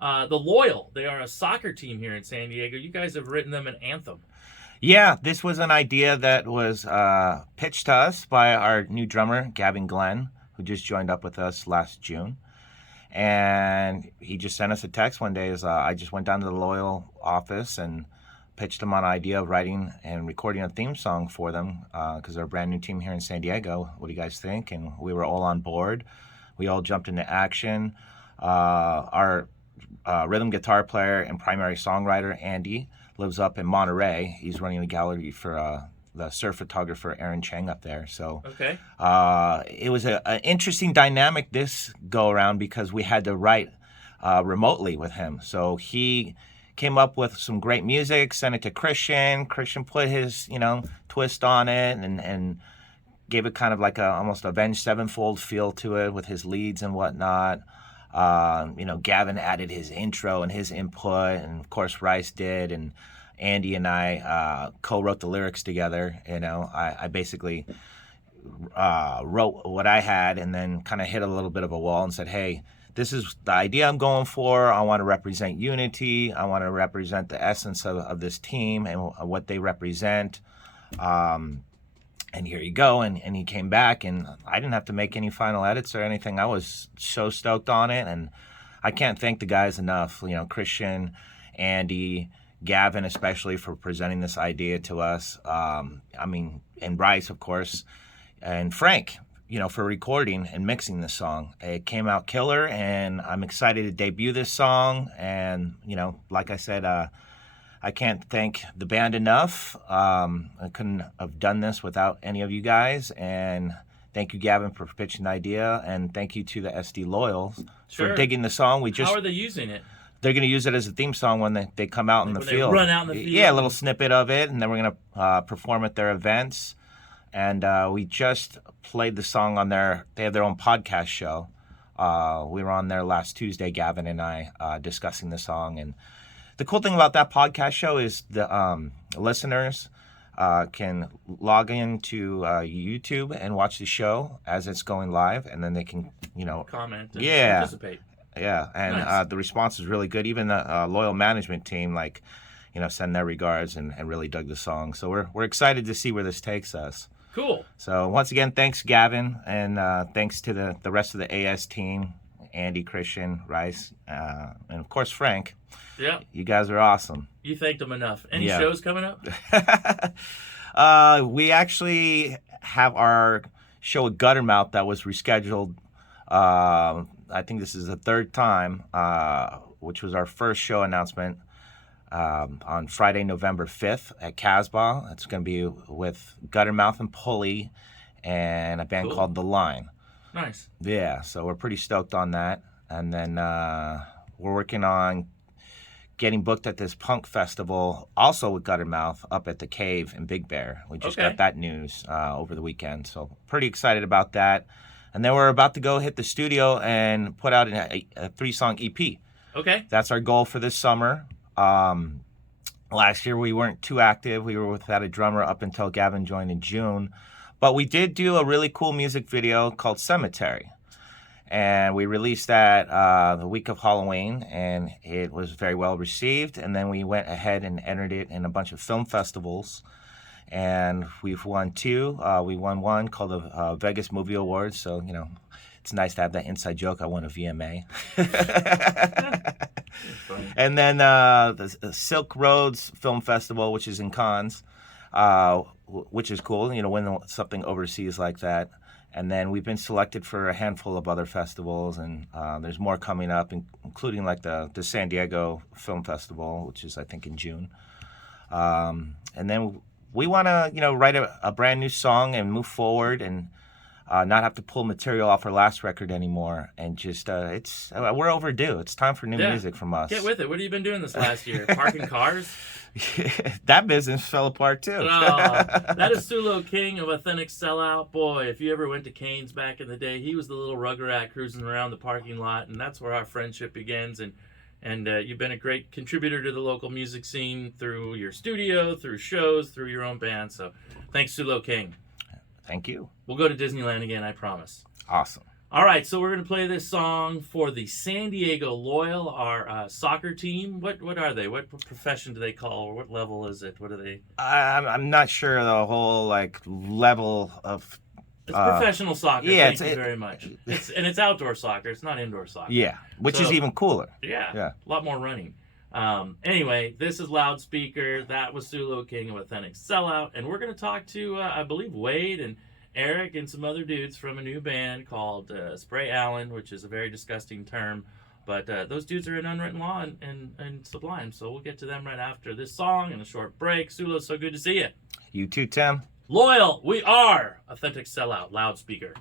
The Loyal. They are a soccer team here in San Diego. You guys have written them an anthem. Yeah, this was an idea that was pitched to us by our new drummer, Gavin Glenn, who just joined up with us last June. And he just sent us a text one day. I just went down to the Loyal office and pitched them on an idea of writing and recording a theme song for them because they're a brand new team here in San Diego. What do you guys think? And we were all on board. We all jumped into action. Our rhythm guitar player and primary songwriter, Andy, lives up in Monterey. He's running a gallery for the surf photographer Aaron Chang up there. So Okay. it was an interesting dynamic this go around because we had to write remotely with him. So he came up with some great music, sent it to Christian. Christian put his twist on it and gave it kind of like almost Avenged Sevenfold feel to it with his leads and whatnot. Gavin added his intro and his input, and of course Rice did, and Andy and I co-wrote the lyrics together. I basically wrote what I had and then kind of hit a little bit of a wall and said, hey, this is the idea I'm going for. I want to represent unity. I want to represent the essence of this team and what they represent. And here you go. And he came back, and I didn't have to make any final edits or anything. I was so stoked on it, and I can't thank the guys enough. Christian, Andy, Gavin especially for presenting this idea to us. And Bryce, of course, and Frank, for recording and mixing this song. It came out killer, and I'm excited to debut this song. And, like I said, I can't thank the band enough. I couldn't have done this without any of you guys. And thank you, Gavin, for pitching the idea. And thank you to the SD Loyals for digging the song. How are they using it? They're going to use it as a theme song when they come out in the field. They run out in the field. Yeah, a little snippet of it. And then we're going to perform at their events. And we just played the song on they have their own podcast show. We were on there last Tuesday, Gavin and I, discussing the song. And the cool thing about that podcast show is the listeners can log into YouTube and watch the show as it's going live, and then they can, comment and participate. Yeah, and nice. The response is really good. Even the Loyal management team, send their regards and really dug the song. So we're excited to see where this takes us. Cool. So once again, thanks, Gavin, and thanks to the rest of the AS team, Andy, Christian, Rice, and of course Frank. Yeah. You guys are awesome. You thanked them enough. Any shows coming up? We actually have our show at Guttermouth that was rescheduled. I think this is the third time, which was our first show announcement on Friday, November 5th at Casbah. It's going to be with Guttermouth and Pulley and a band called The Line. Nice. Yeah, so we're pretty stoked on that. And then we're working on getting booked at this punk festival, also with Guttermouth, up at the Cave in Big Bear. We just got that news over the weekend, so pretty excited about that. And then we're about to go hit the studio and put out a 3-song EP. Okay. That's our goal for this summer. Last year we weren't too active. We were without a drummer up until Gavin joined in June. But we did do a really cool music video called Cemetery. And we released that the week of Halloween, and it was very well received. And then we went ahead and entered it in a bunch of film festivals. And we've won 2. We won one called the Vegas Movie Awards. So, it's nice to have that inside joke. I won a VMA. And then the Silk Roads Film Festival, which is in Cannes, which is cool, when something overseas like that. And then we've been selected for a handful of other festivals, and there's more coming up, including like the San Diego Film Festival, which is, I think, in June. And then we want to, write a brand new song and move forward and not have to pull material off our last record anymore. And just, we're overdue. It's time for new music from us. Get with it. What have you been doing this last year? Parking cars? That business fell apart too. That is Sulo, king of authentic Sellout. Boy, if you ever went to Cane's back in the day, he was the little rugger rat cruising around the parking lot, and that's where our friendship begins. And you've been a great contributor to the local music scene through your studio, through shows, through your own band. So thanks, Sulo King. Thank you. We'll go to Disneyland again, I promise. Awesome. All right, so we're gonna play this song for the San Diego Loyal, our soccer team. What are they? What profession do they call? Or what level is it? What are they? I'm not sure the whole like level of. It's professional soccer. Yeah, Thank you very much. It's outdoor soccer. It's not indoor soccer. Yeah, which is even cooler. Yeah, a lot more running. Anyway, this is Loudspeaker. That was Sulo, King of Authentic Sellout, and we're gonna talk to I believe Wade and Eric and some other dudes from a new band called Spray Allen, which is a very disgusting term. But those dudes are in Unwritten Law and Sublime, so we'll get to them right after this song and a short break. Sulo, so good to see you. You too, Tim. Loyal, we are Authentic Sellout, Loudspeaker.